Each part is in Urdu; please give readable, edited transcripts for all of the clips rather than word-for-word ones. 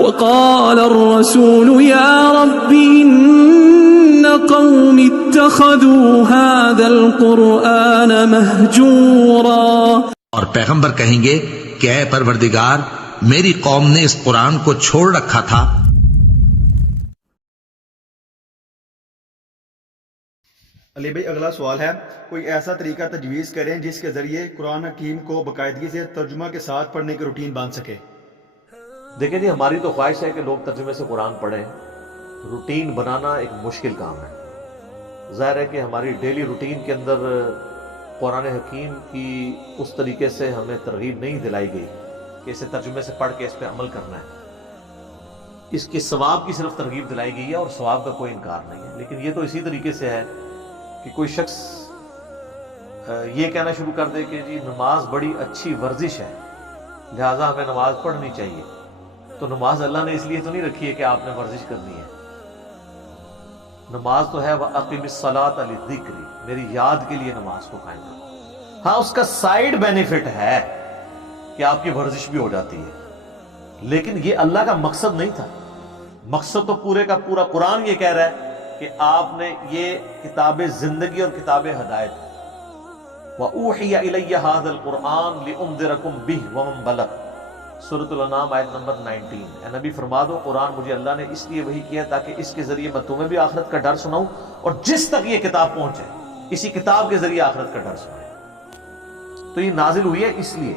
وقال الرسول يا رب إن قوم اتخذوا هذا القرآن مهجورا. اور پیغمبر کہیں گے کہ اے پروردگار میری قوم نے اس قرآن کو چھوڑ رکھا تھا. علی بھائی اگلا سوال ہے، کوئی ایسا طریقہ تجویز کریں جس کے ذریعے قرآن حکیم کو باقاعدگی سے ترجمہ کے ساتھ پڑھنے کی روٹین بن سکے؟ دیکھیں جی، ہماری تو خواہش ہے کہ لوگ ترجمے سے قرآن پڑھیں. روٹین بنانا ایک مشکل کام ہے. ظاہر ہے کہ ہماری ڈیلی روٹین کے اندر قرآن حکیم کی اس طریقے سے ہمیں ترغیب نہیں دلائی گئی کہ اسے ترجمے سے پڑھ کے اس پہ عمل کرنا ہے. اس کے ثواب کی صرف ترغیب دلائی گئی ہے اور ثواب کا کوئی انکار نہیں ہے. لیکن یہ تو اسی طریقے سے ہے کہ کوئی شخص یہ کہنا شروع کر دے کہ جی نماز بڑی اچھی ورزش ہے لہٰذا ہمیں نماز پڑھنی چاہیے. تو نماز اللہ نے اس لیے تو نہیں رکھی ہے کہ آپ نے ورزش کرنی ہے. نماز تو ہے وَأَقِمِ الصَّلَاةَ لِلذِّكْرِ، میری یاد کے لیے نماز کو قائم کرو. ہاں اس کا سائیڈ بینیفٹ ہے کہ آپ کی ورزش بھی ہو جاتی ہے، لیکن یہ اللہ کا مقصد نہیں تھا. مقصد تو پورے کا پورا قرآن یہ کہہ رہا ہے کہ آپ نے یہ کتاب زندگی اور کتاب ہدایت. وَأُوحِيَ إِلَيَّ هَذَا الْقُرْآنُ لِأُنذِرَكُم بِهِ وَمَن بَلَغَ، سورۃ الانعام آیت نمبر 19. اے نبی فرما دو قرآن مجھے اللہ نے اس لیے وحی کیا تاکہ اس کے ذریعے میں تمہیں بھی آخرت کا ڈر سناؤں اور جس تک یہ کتاب پہنچے اسی کتاب کے ذریعے آخرت کا ڈر سنائے. تو یہ نازل ہوئی ہے اس لیے.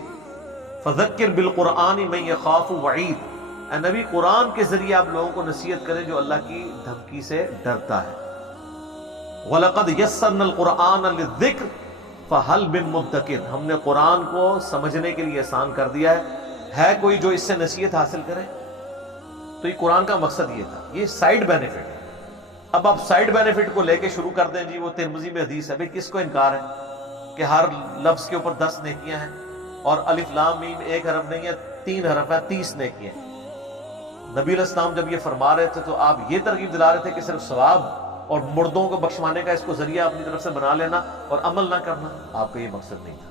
فَذَكِّرْ بِالْقُرْآنِ مَن يَخَافُ وَعِيدٍ، اے نبی قرآن کے ذریعے آپ لوگوں کو نصیحت کریں جو اللہ کی دھمکی سے ڈرتا ہے. وَلَقَدْ يَسَّرْنَا الْقُرْآنَ لِلذِّكْرِ فَهَلْ مِن مُدَّكِرٍ، ہم نے قرآن کو سمجھنے کے لیے آسان کر دیا ہے کوئی جو اس سے نصیحت حاصل کرے. تو یہ قرآن کا مقصد یہ تھا. یہ سائیڈ بینیفٹ ہے. اب آپ سائیڈ بینیفٹ کو لے کے شروع کر دیں جی وہ ترمذی میں حدیث ہے. بھئی کس کو انکار ہے کہ ہر لفظ کے اوپر 10 نیکیاں ہیں اور الف لام میم ایک حرف نہیں ہے 3 حرف ہے 30 نیکیاں ہیں. نبی علیہ السلام جب یہ فرما رہے تھے تو آپ یہ ترغیب دلا رہے تھے کہ صرف ثواب اور مردوں کو بخشوانے کا اس کو ذریعہ اپنی طرف سے بنا لینا اور عمل نہ کرنا. آپ کا یہ مقصد نہیں تھا.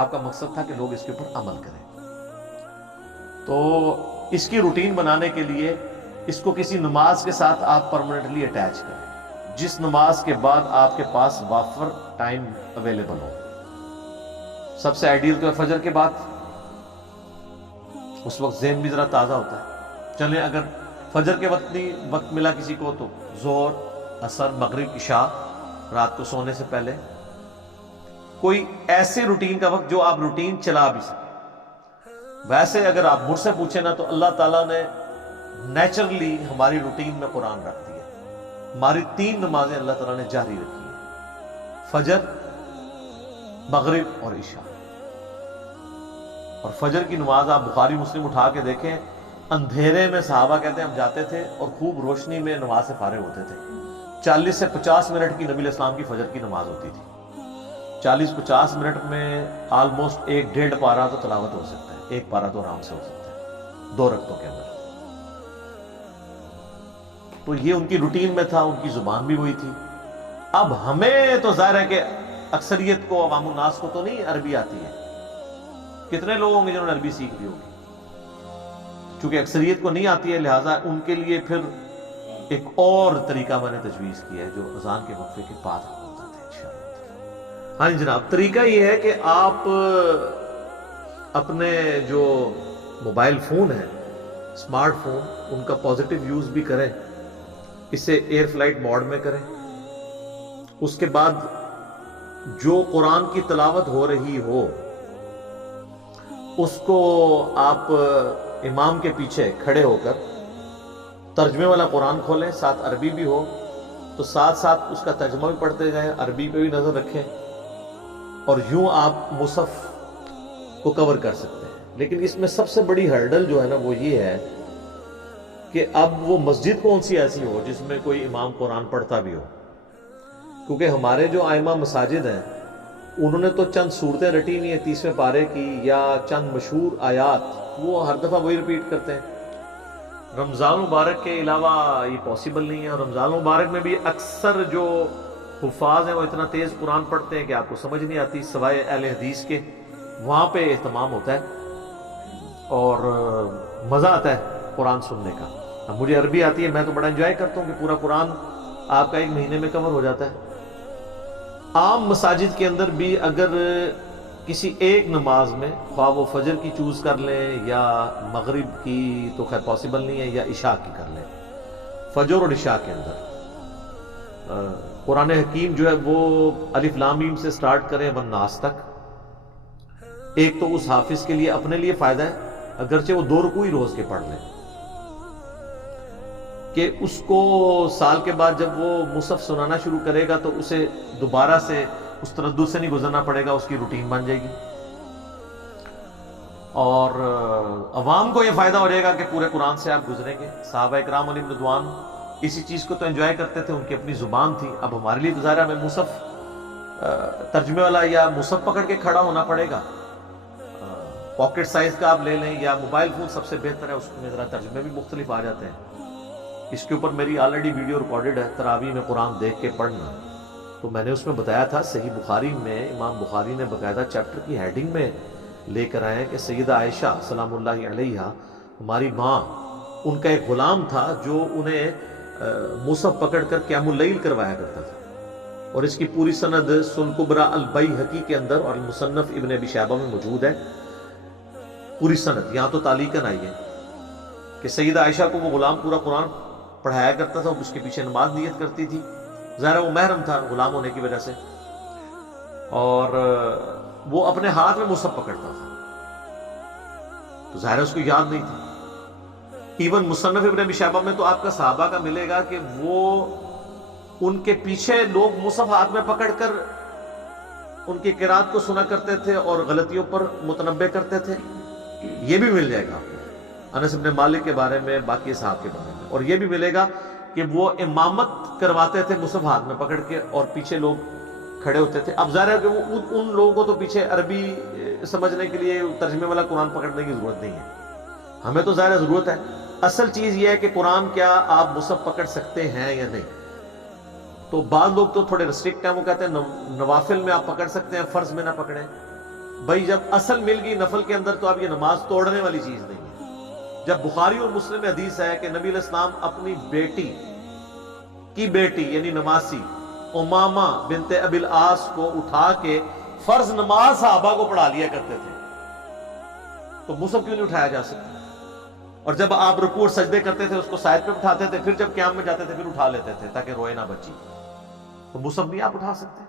آپ کا مقصد تھا کہ لوگ اس کے اوپر عمل کریں. تو اس کی روٹین بنانے کے لیے اس کو کسی نماز کے ساتھ آپ پرماننٹلی اٹیچ کریں جس نماز کے بعد آپ کے پاس وافر ٹائم اویلیبل ہو. سب سے آئیڈیل تو ہے فجر کے بعد، اس وقت ذہن بھی ذرا تازہ ہوتا ہے. چلیں اگر فجر کے وقت نہیں وقت ملا کسی کو تو ظہر، عصر، مغرب، عشاء، رات کو سونے سے پہلے کوئی ایسے روٹین کا وقت جو آپ روٹین چلا بھی سکیں. ویسے اگر آپ مجھ سے پوچھیں نا تو اللہ تعالیٰ نے نیچرلی ہماری روٹین میں قرآن رکھ دیا. ہماری 3 نمازیں اللہ تعالیٰ نے جاری رکھی ہیں، فجر، مغرب اور عشاء. اور فجر کی نماز آپ بخاری مسلم اٹھا کے دیکھیں، اندھیرے میں صحابہ کہتے ہیں ہم جاتے تھے اور خوب روشنی میں نماز سے فارغ ہوتے تھے. 40 سے 50 منٹ کی نبی علیہ السلام کی فجر کی نماز ہوتی تھی. 40-50 منٹ میں آلموسٹ 1-1.5 پارہ تو تلاوت ہو سکتا ہے. 1 پارہ تو آرام سے ہو سکتا ہے 2 رکعتوں کے اندر. تو یہ ان کی روٹین میں تھا، ان کی زبان بھی وہی تھی. اب ہمیں تو ظاہر ہے کہ اکثریت کو، عوام الناس کو تو نہیں عربی آتی ہے. کتنے لوگ ہوں گے جنہوں نے عربی سیکھ لی ہوگی؟ چونکہ اکثریت کو نہیں آتی ہے لہٰذا ان کے لیے پھر ایک اور طریقہ میں نے تجویز کیا ہے جو اذان کے وقفے کے بعد ہوتا ہے انشاءاللہ. ہاں جی جناب، طریقہ یہ ہے کہ آپ اپنے جو موبائل فون ہیں، اسمارٹ فون، ان کا پازیٹیو یوز بھی کریں. اسے ایئر فلائٹ موڈ میں کریں. اس کے بعد جو قرآن کی تلاوت ہو رہی ہو اس کو آپ امام کے پیچھے کھڑے ہو کر ترجمے والا قرآن کھولیں، ساتھ عربی بھی ہو تو ساتھ ساتھ اس کا ترجمہ بھی پڑھتے جائیں، عربی پہ بھی نظر رکھیں، اور یوں آپ مصحف کو کور کر سکتے ہیں. لیکن اس میں سب سے بڑی ہرڈل جو ہے نا وہ یہ ہے کہ اب وہ مسجد کون سی ایسی ہو جس میں کوئی امام قرآن پڑھتا بھی ہو. کیونکہ ہمارے جو ائمہ مساجد ہیں انہوں نے تو چند صورتیں رٹی ہوئی ہیں 30ویں پارے کی یا چند مشہور آیات، وہ ہر دفعہ وہی ریپیٹ کرتے ہیں. رمضان مبارک کے علاوہ یہ پاسبل نہیں ہے. اور رمضان مبارک میں بھی اکثر جو حفاظ ہیں وہ اتنا تیز قرآن پڑھتے ہیں کہ آپ کو سمجھ نہیں آتی، سوائے اہل حدیث کے. وہاں پہ اہتمام ہوتا ہے اور مزہ آتا ہے. قرآن سننے کا. اب مجھے عربی آتی ہے, میں تو بڑا انجوائے کرتا ہوں کہ پورا قرآن آپ کا ایک مہینے میں کور ہو جاتا ہے. عام مساجد کے اندر بھی اگر کسی ایک نماز میں, خواہ وہ فجر کی چوز کر لیں یا مغرب کی تو خیر پاسبل نہیں ہے, یا عشاء کی کر لیں, فجر اور عشاء کے اندر قرآن حکیم جو ہے وہ الف لام میم سے سٹارٹ کریں والناس تک. ایک تو اس حافظ کے لیے اپنے لیے فائدہ ہے, اگرچہ وہ 2 رکوع ہی روز کے پڑھ لیں, کہ اس کو سال کے بعد جب وہ مصحف سنانا شروع کرے گا تو اسے دوبارہ سے اس تردد سے نہیں گزرنا پڑے گا, اس کی روٹین بن جائے گی. اور عوام کو یہ فائدہ ہو جائے گا کہ پورے قرآن سے آپ گزریں گے. صحابہ اکرام علیہم رضوان اسی چیز کو تو انجوائے کرتے تھے, ان کی اپنی زبان تھی. اب ہمارے لیے گزارا ہمیں مصحف ترجمے والا یا مصحف پکڑ کے کھڑا ہونا پڑے گا. پاکٹ سائز کا آپ لے لیں یا موبائل فون سب سے بہتر ہے, اس میں ذرا ترجمے بھی مختلف آ جاتے ہیں. اس کے اوپر میری آلریڈی ویڈیو ریکارڈڈ ہے, تراویح میں قرآن دیکھ کے پڑھنا. تو میں نے اس میں بتایا تھا, صحیح بخاری میں امام بخاری نے باقاعدہ چیپٹر کی ہیڈنگ میں لے کر آئے کہ سیدہ عائشہ سلام اللہ علیہا ہماری ماں, ان کا ایک غلام تھا جو انہیں مصحف پکڑ کر قیام اللیل کروایا کرتا تھا. اور اس کی پوری سند سنن کبری البیہقی کے اندر اور المصنف ابن ابی شیبہ میں موجود ہے, پوری سند. یہاں تو تعلیقاً آئی ہے کہ سیدہ عائشہ کو وہ غلام پورا قرآن پڑھایا کرتا تھا, اس کے پیچھے نماز نیت کرتی تھی. ظاہر وہ محرم تھا غلام ہونے کی وجہ سے, اور وہ اپنے ہاتھ میں مصحف پکڑتا تھا, تو ظاہر اس کو یاد نہیں تھا. ایون مصنف ابن ابی شیبہ میں تو آپ کا صحابہ کا ملے گا کہ وہ ان کے پیچھے لوگ مصحف ہاتھ میں پکڑ کر ان کی قرات کو سنا کرتے تھے اور غلطیوں پر متنبہ کرتے تھے. یہ بھی مل جائے گا آپ کو انس بن مالک کے بارے میں, باقی صحابہ کے بارے میں. اور یہ بھی ملے گا کہ وہ امامت کرواتے تھے مصحف ہاتھ میں پکڑ کے, اور پیچھے لوگ کھڑے ہوتے تھے. اب ظاہر ہے کہ وہ ان لوگوں کو تو پیچھے عربی سمجھنے کے لیے ترجمے والا قرآن پکڑنے کی ضرورت نہیں ہے, ہمیں تو ظاہر ضرورت ہے. اصل چیز یہ ہے کہ قرآن کیا آپ مصحف پکڑ سکتے ہیں یا نہیں. تو بعض لوگ تو تھوڑے ریسٹرکٹ ہیں, وہ کہتے ہیں نوافل میں آپ پکڑ سکتے ہیں, فرض میں نہ پکڑیں. بھائی جب اصل مل گئی نفل کے اندر تو اب یہ نماز توڑنے والی چیز نہیں ہے. جب بخاری اور مسلم میں حدیث ہے کہ نبی علیہ السلام اپنی بیٹی کی بیٹی یعنی نمازی امامہ بنت ابی العاص کو اٹھا کے فرض نماز صحابہ کو پڑھا لیا کرتے تھے, تو مصحف کیوں نہیں اٹھایا جا سکتا؟ اور جب آپ رکوع اور سجدے کرتے تھے اس کو سائد پہ اٹھاتے تھے, پھر جب قیام میں جاتے تھے پھر اٹھا لیتے تھے تاکہ روئے نہ بچی. تو مصحف نہیں آپ اٹھا سکتے.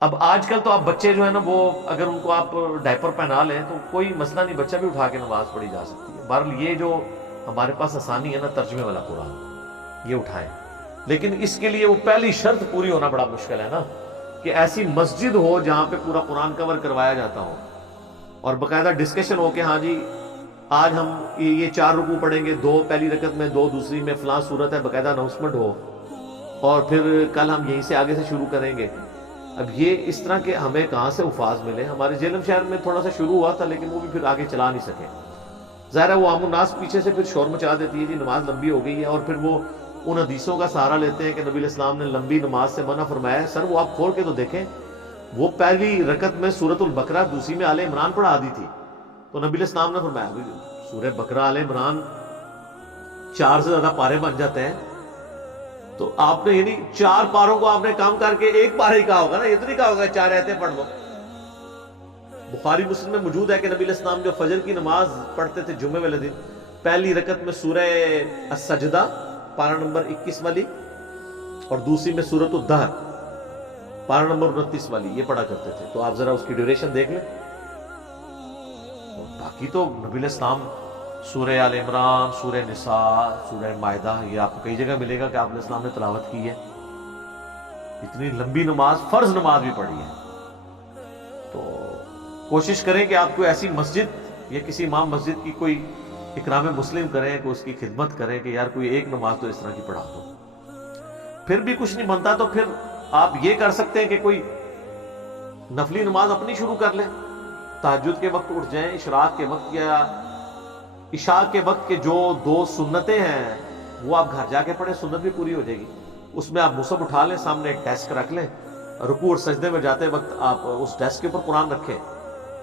اب آج کل تو آپ بچے جو ہے نا, وہ اگر ان کو آپ ڈائپر پہنا لیں تو کوئی مسئلہ نہیں, بچہ بھی اٹھا کے نماز پڑھی جا سکتی ہے. بہرحال یہ جو ہمارے پاس آسانی ہے نا ترجمے والا قرآن, یہ اٹھائیں. لیکن اس کے لیے وہ پہلی شرط پوری ہونا بڑا مشکل ہے نا, کہ ایسی مسجد ہو جہاں پہ پورا قرآن کور کروایا جاتا ہو, اور باقاعدہ ڈسکشن ہو کہ ہاں جی آج ہم یہ 4 رکوع پڑھیں گے, 2 پہلی رکعت میں, 2 دوسری میں, فلاں صورت ہے, باقاعدہ اناؤنسمنٹ ہو, اور پھر کل ہم یہیں سے آگے سے شروع کریں گے. اب یہ اس طرح کے ہمیں کہاں سے الفاظ ملے؟ ہمارے جہلم شہر میں تھوڑا سا شروع ہوا تھا لیکن وہ بھی پھر آگے چلا نہیں سکے. ظاہر ہے وہ عام الناس پیچھے سے پھر شور مچا دیتی ہے جی نماز لمبی ہو گئی ہے, اور پھر وہ ان حدیثوں کا سہارا لیتے ہیں کہ نبی علیہ السلام نے لمبی نماز سے منع فرمایا ہے. سر وہ آپ کھول کے تو دیکھیں, وہ پہلی رکعت میں سورۃ البقرہ, دوسری میں آل عمران پڑھا دی تھی, تو نبی علیہ السلام نے فرمایا سورہ بقرہ آل عمران 4 سے زیادہ پارے بن جاتے ہیں, تو آپ نے یعنی 4 پاروں کو آپ نے کام کر کے 1 پارہ ہی کہا ہوگا نا, یہ تو نہیں کہا ہوگا 4 آیتیں پڑھ لو. بخاری مسلم میں موجود ہے کہ نبی علیہ السلام جو فجر کی نماز پڑھتے تھے جمعے والے دن, پہلی رکعت میں سورہ السجدہ پارہ نمبر 21 والی, اور دوسری میں سورۃ الدہر پارہ نمبر 29 والی, یہ پڑھا کرتے تھے. تو آپ ذرا اس کی ڈیوریشن دیکھ لیں. باقی تو نبی علیہ السلام سورہ آل عمران, سورہ نساء, سورہ مائدہ, یہ آپ کو کئی جگہ ملے گا کہ آپ علیہ السلام نے تلاوت کی ہے. اتنی لمبی نماز, فرض نماز بھی پڑھی ہے. تو کوشش کریں کہ آپ کو ایسی مسجد یا کسی امام مسجد کی کوئی اکرام مسلم کریں, کہ اس کی خدمت کریں کہ یار کوئی ایک نماز تو اس طرح کی پڑھا دو. پھر بھی کچھ نہیں بنتا تو پھر آپ یہ کر سکتے ہیں کہ کوئی نفلی نماز اپنی شروع کر لیں. تہجد کے وقت اٹھ جائیں, اشراق کے وقت یا عشاء کے وقت کے جو 2 سنتیں ہیں وہ آپ گھر جا کے پڑھیں, سنت بھی پوری ہو جائے گی. اس میں آپ مصحف اٹھا لیں, سامنے ایک ڈیسک رکھ لیں, رکوع اور سجدے میں جاتے وقت آپ اس ڈیسک کے اوپر قرآن رکھیں,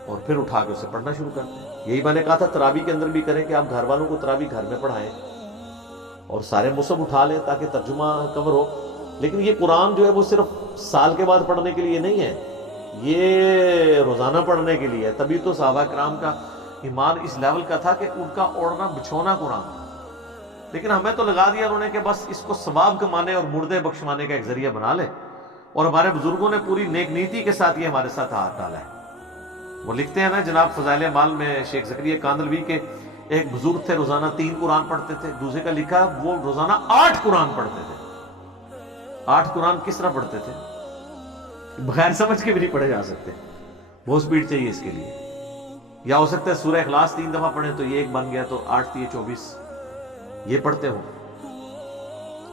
اور پھر اٹھا کے اسے پڑھنا شروع کرتے ہیں. یہی میں نے کہا تھا تراویح کے اندر بھی کریں کہ آپ گھر والوں کو تراویح گھر میں پڑھائیں اور سارے مصحف اٹھا لیں تاکہ ترجمہ کور ہو. لیکن یہ قرآن جو ہے وہ صرف سال کے بعد پڑھنے کے لیے نہیں ہے، یہ روزانہ پڑھنے کے لیے ہے. تبھی تو صحابہ کرام کا ایمان اس لیول کا تھا کہ ان کا اوڑھنا بچھونا قرآن تھا. لیکن ہمیں تو لگا دیا انہوں نے کہ بس اس کو ثواب کمانے اور مردے بخشوانے کا ایک ذریعہ بنا لے. اور ہمارے بزرگوں نے پوری نیک نیتی کے ساتھ یہ ہمارے ساتھ ہاتھ ڈالا ہے. وہ لکھتے ہیں نا جناب فضائل اعمال میں شیخ زکریا کاندلوی کے ایک بزرگ تھے روزانہ 3 قرآن پڑھتے تھے. دوسرے کا لکھا وہ روزانہ 8 قرآن پڑھتے تھے. 8 قرآن کس طرح پڑھتے تھے؟ بغیر سمجھ کے بھی نہیں پڑھے جا سکتے، بہت سپیڈ چاہیے اس کے لیے. یا ہو سکتا ہے سورہ اخلاص 3 دفعہ پڑھیں تو یہ ایک بن گیا تو 8 3 24 یہ پڑھتے ہوں.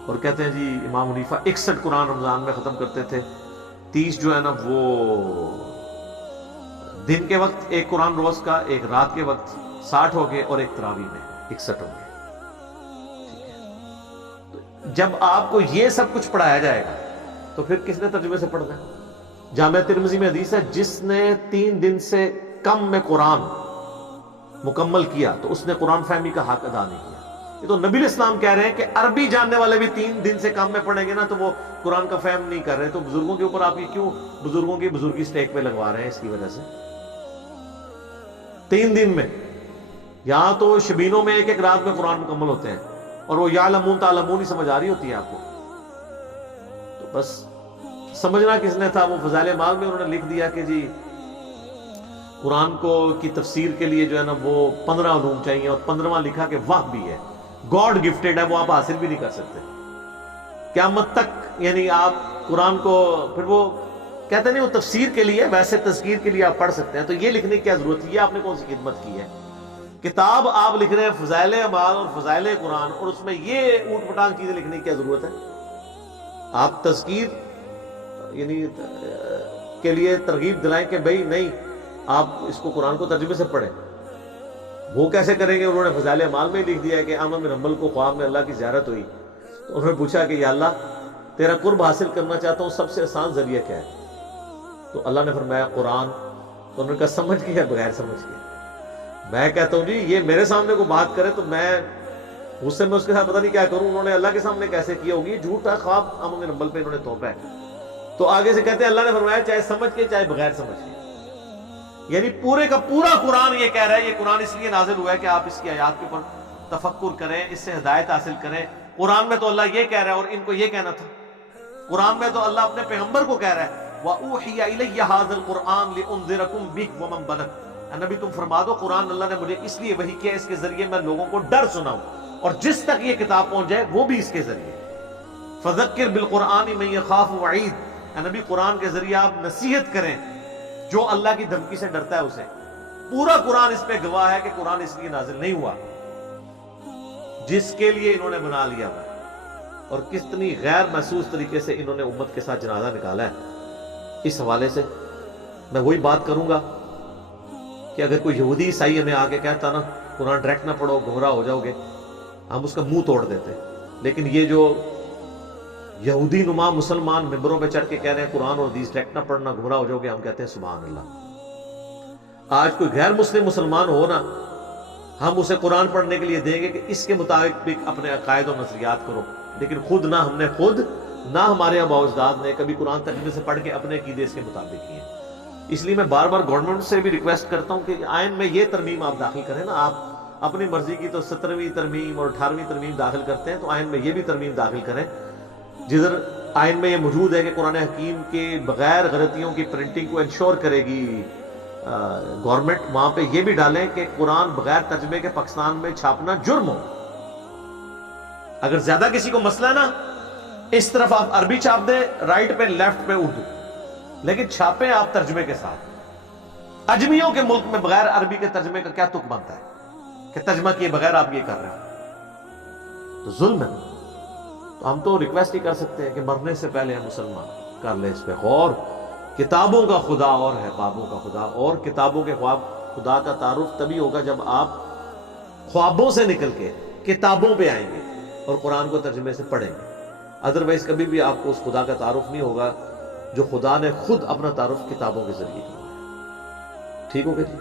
اور کہتے ہیں جی امام حنیفہ 61 قرآن رمضان میں ختم کرتے تھے. 30 جو ہے نا وہ دن کے وقت 1 قرآن روز کا، 1 رات کے وقت 60 ہو گئے اور 1 تراویح میں 61 ہو گئے. جب آپ کو یہ سب کچھ پڑھایا جائے گا تو پھر کس نے ترجمے سے پڑھنا ہے؟ جامعہ ترمذی میں حدیث ہے جس نے 3 دن سے کم میں قرآن مکمل کیا تو اس نے قرآن فہمی کا حق ادا نہیں کیا. یہ تو نبی الاسلام کہہ رہے ہیں کہ عربی جاننے والے بھی 3 دن سے کم میں پڑھیں گے نا تو وہ قرآن کا فہم نہیں کر رہے. تو بزرگوں کے اوپر آپ یہ کیوں بزرگوں کی بزرگی سٹیک پہ لگوا رہے ہیں؟ اس کی وجہ سے 3 دن میں یہاں تو شبینوں میں 1 رات میں قرآن مکمل ہوتے ہیں اور وہ یعلمون تعلمون ہی سمجھ آ رہی ہوتی ہے آپ کو. تو بس سمجھنا کس نے تھا؟ وہ فضائل اعمال میں انہوں نے لکھ دیا کہ جی قرآن کو کی تفسیر کے لیے جو ہے نا وہ 15 علوم چاہیے اور 15واں لکھا کہ واہ بھی ہے، گاڈ گفٹڈ ہے، وہ آپ حاصل بھی نہیں کر سکتے قیامت تک. یعنی آپ قرآن کو پھر وہ کہتے نہیں وہ تفسیر کے لیے، ویسے تذکیر کے لیے آپ پڑھ سکتے ہیں. تو یہ لکھنے کی کیا ضرورت ہے؟ یہ آپ نے کون سی خدمت کی ہے؟ کتاب آپ لکھ رہے ہیں فضائل اعمال اور فضائل قرآن اور اس میں یہ اوٹ پٹانگ چیزیں لکھنے کی کیا ضرورت ہے؟ آپ تذکیر یعنی کے لیے ترغیب دلائیں کہ بھئی نہیں آپ اس کو قرآن کو ترجمے سے پڑھیں. وہ کیسے کریں گے؟ انہوں نے فضائل اعمال میں لکھ دیا ہے کہ احمد بن حنبل کو خواب میں اللہ کی زیارت ہوئی تو انہوں نے پوچھا کہ یا اللہ تیرا قرب حاصل کرنا چاہتا ہوں، سب سے آسان ذریعہ کیا ہے؟ تو اللہ نے فرمایا قرآن. تو انہوں نے کہا سمجھ کے یا بغیر سمجھ کے؟ میں کہتا ہوں جی یہ میرے سامنے کو بات کرے تو میں غصے میں اس کے ساتھ پتہ نہیں کیا کروں. انہوں نے اللہ کے سامنے کیسے کیا ہوگی؟ جھوٹا خواب احمد بن حنبل پہ انہوں نے توپا ہے. تو آگے سے کہتے ہیں اللہ نے فرمایا چاہے سمجھ کے چاہے بغیر سمجھ کے. یعنی پورے کا پورا قرآن یہ کہہ رہا ہے یہ قرآن اس لیے نازل ہوا ہے کہ آپ اس کی آیات کے اوپر تفکر کریں، اس سے ہدایت حاصل کریں. قرآن میں تو اللہ یہ کہہ رہا ہے اور ان کو یہ کہنا تھا. قرآن میں تو اللہ اپنے پیغمبر کو کہہ رہا ہے وَأُوحِيَ إِلَيَّ هَذَا الْقُرْآنُ لِأُنذِرَكُم بِهِ وَمَن بَلَغَ. نبی تم فرما دو قرآن اللہ نے مجھے اس لیے وحی کیا اس کے ذریعے میں لوگوں کو ڈر سناؤں اور جس تک یہ کتاب پہنچ جائے وہ بھی اس کے ذریعے. فَذَكِّرْ بِالْقُرْآنِ مَن يَخَافُ وَعِيدٍ. نبی قرآن کے ذریعے آپ نصیحت کریں جو اللہ کی دھمکی سے ڈرتا ہے اسے. پورا قرآن اس پہ گواہ ہے کہ قرآن اس لیے نازل نہیں ہوا جس کے لیے انہوں نے بنا لیا ہوا. اور کتنی غیر محسوس طریقے سے انہوں نے امت کے ساتھ جنازہ نکالا ہے. اس حوالے سے میں وہی بات کروں گا کہ اگر کوئی یہودی عیسائی ہمیں آ کے کہتا نا قرآن ڈائریکٹ نہ پڑھو گمراہ ہو جاؤ گے، ہم اس کا منہ توڑ دیتے. لیکن یہ جو یہودی نما مسلمان ممبروں پہ چڑھ کے کہہ رہے ہیں قرآن اور حدیث ڈائریکٹ نہ پڑھنا گمراہ ہو جاؤ گے، ہم کہتے ہیں سبحان اللہ. آج کوئی غیر مسلم مسلمان ہو نا ہم اسے قرآن پڑھنے کے لیے دیں گے کہ اس کے مطابق بھی اپنے عقائد و نظریات کرو. لیکن خود نہ ہم نے خود نہ ہمارے آباء و اجداد نے کبھی قرآن ترجمے سے پڑھ کے اپنے عقیدے اس کے مطابق کیے. اس لیے میں بار بار گورنمنٹ سے بھی ریکویسٹ کرتا ہوں کہ آئین میں یہ ترمیم آپ داخل کریں نا. آپ اپنی مرضی کی تو 17ویں ترمیم اور 18ویں ترمیم داخل کرتے ہیں تو آئین میں یہ بھی ترمیم داخل کریں. جدھر آئین میں یہ موجود ہے کہ قرآن حکیم کے بغیر غلطیوں کی پرنٹنگ کو انشور کرے گی گورنمنٹ، وہاں پہ یہ بھی ڈالیں کہ قرآن بغیر ترجمے کے پاکستان میں چھاپنا جرم ہو. اگر زیادہ کسی کو مسئلہ ہے نا اس طرف آپ عربی چھاپ دیں، رائٹ پہ لیفٹ پہ اردو، لیکن چھاپیں آپ ترجمے کے ساتھ. اجمیوں کے ملک میں بغیر عربی کے ترجمے کا کیا تک بنتا ہے کہ ترجمہ کیے بغیر آپ یہ کر رہے ہو؟ تو ظلم ہے. تو ہم تو ریکویسٹ ہی کر سکتے ہیں کہ مرنے سے پہلے ہم مسلمان کر لیں اس پہ غور. کتابوں کا خدا اور ہے خوابوں کا خدا، اور کتابوں کے خواب خدا کا تعارف تبھی ہوگا جب آپ خوابوں سے نکل کے کتابوں پہ آئیں گے اور قرآن کو ترجمے سے پڑھیں گے. ادروائز کبھی بھی آپ کو اس خدا کا تعارف نہیں ہوگا جو خدا نے خود اپنا تعارف کتابوں کے ذریعے کیا. ٹھیک ہو گیا جی؟